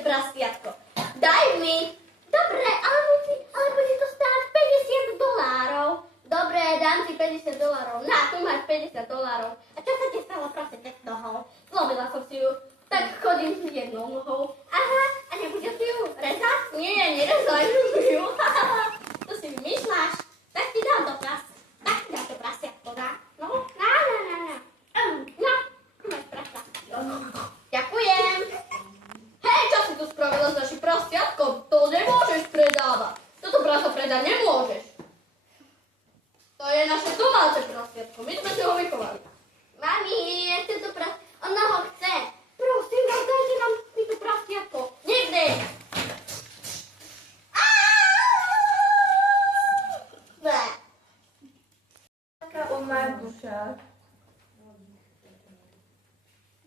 prasiatko. Daj mi. Dobre, ale bude to stáť $50. Dobre, dám ti $50. Na, tu máš $50. A čo sa ti stalo, prosím, tak nohou? Zlomila som si ju. Tak chodím s jednou nohou. Aha, a nebudem si ju rezať? Nie, nerezaj ju. To si vymýšľaš. Tak ti dám to prasiatko, dá. No, na. No, tu máš prasiatko. Ďakujem. Hej, čo si tu spravila s našim prasiatkom? To nemôžeš predávať. Toto prasa predať nemôžeš. To je naše domáce prasiatko. My sme si ho vychovali. Mami, ja chcem to prasiatko. Ona ho chce. Prosím vás, dajte nám mi to prasiatko. Nikdy. Ne. Taká o Marguša.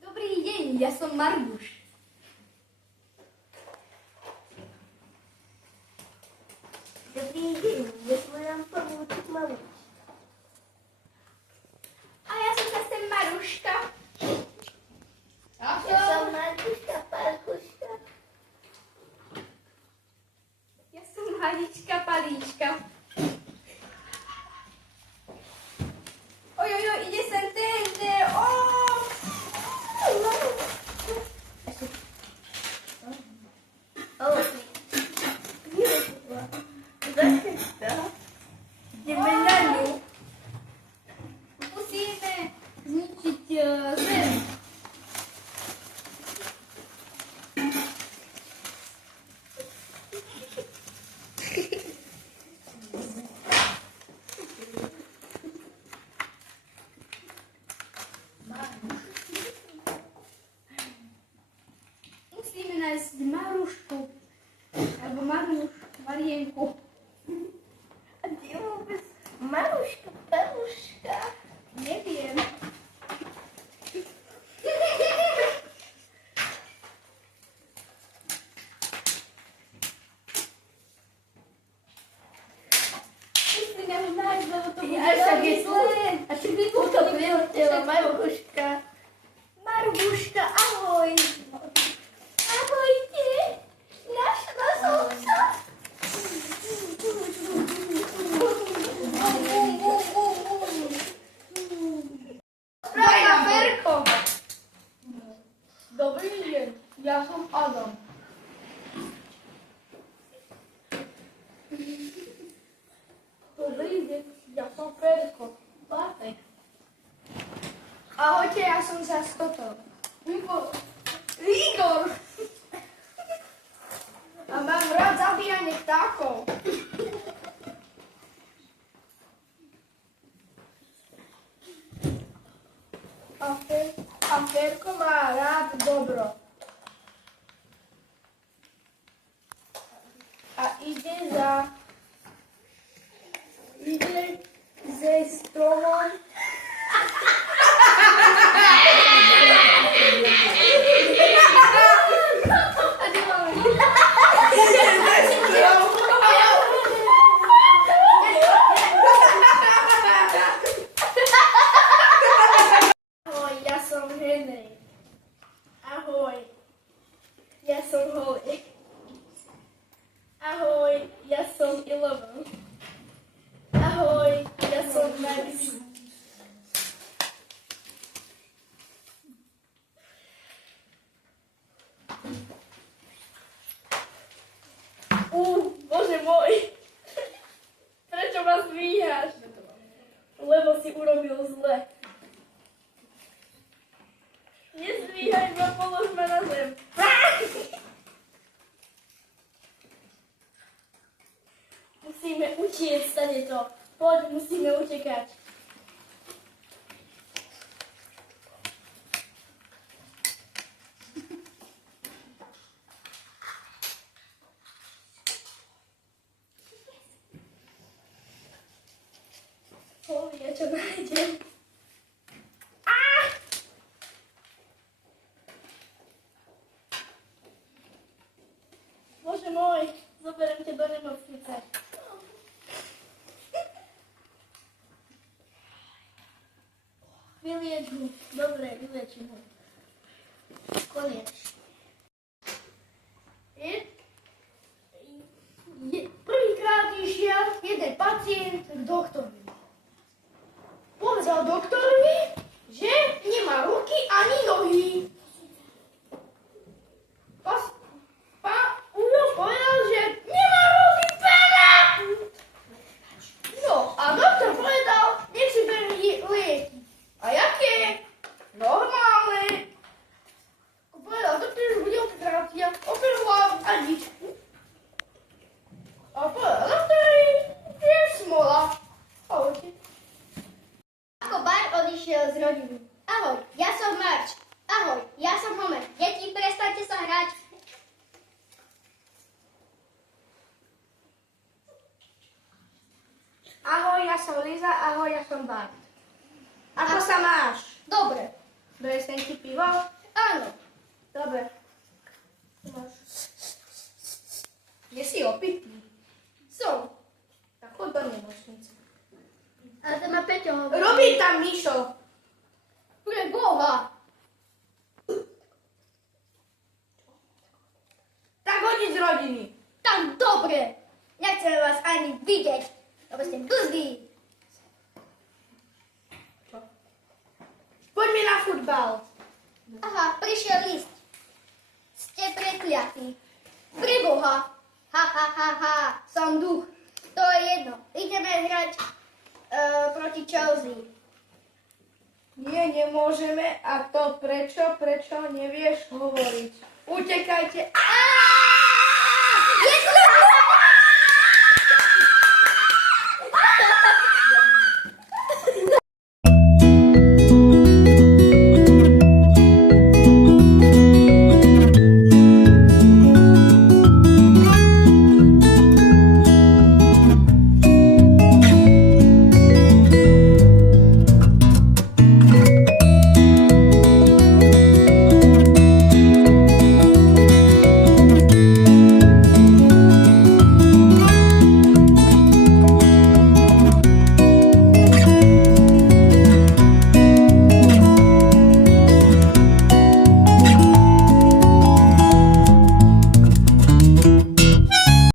Dobrý deň, ja som Marguš. Dobrý deň, jestli nám pomôcť Maruš. A ja som zase Maruška. Ja som Marguška, Parkuška. Ja som Hadička, Palíčka. Ojojoj, ide sem tende. Ideme na ňu. Musíme zničiť zem. Musíme nájsť Marušku. Alebo Marienku. A kde je vôbec Maruška, Paruška? Neviem. Musíme ho nájsť, lebo to bude veľmi zlé. A či by to priletela Maruška? Maruška, ahoj. Ahojte. Našla som sa. Správna Ferko. Dobrý deň, ja som Adam. Dobrý deň, ja som Ferko. Bartek. Ahojte, ja som zas toto. Igor. A mám rád zabíjanie vtákov. A Ferko má rád dobro. A ide ze stromom. Ahoj, ja som Henry. Ahoj, ja som Holly. Ahoj, ja som Ilovan. Ahoj, ja som Max. Bože môj. Prečo ma zvíhaš? Lebo si urobil zle. Nezvíhaj ma, polož ma na zem. Musíme utiecť tady to. Poď, musíme utekať. Ja čo nájdem. Bože môj, zoberiem ťa do nemocnice. Vylieč ho. Dobre, vyliečím ho. Koniec. povedal doktorovi, že nemá ruky ani nohy. Pán Ujo povedal, že nemá ruky pána. No a doktor povedal, nech si berie lieky. A jaké? Normálne. Povedal doktor, že bude operácia, operoval a nič. A povedal doktor, že je smola. Ahojte. Ako Bart odišiel z rodiny. Ahoj, ja som Marč. Ahoj, ja som Homer. Deti, prestaňte sa hrať. Ahoj, ja som Liza, ahoj, ja som Bart. Ako sa máš? Dobre. Dojesem ti pivo? Áno. Dobre. Nie si opitý. Som. Tak chod do nemocnice. A to ma Peťo hovorí. Robí tam Mišo. Pre Boha. Tak hodí z rodiny. Tak dobre. Nechcem vás ani vidieť, lebo ste guzdy. Poďme na futbal. Aha, prišiel list. Ste prekliatí. Pre Boha. Ha, ha, ha, ha. Som duch. To je jedno. Ideme hrať proti Chelsea. Nie, nemôžeme. A to prečo? Prečo nevieš hovoriť? Utekajte. Je tu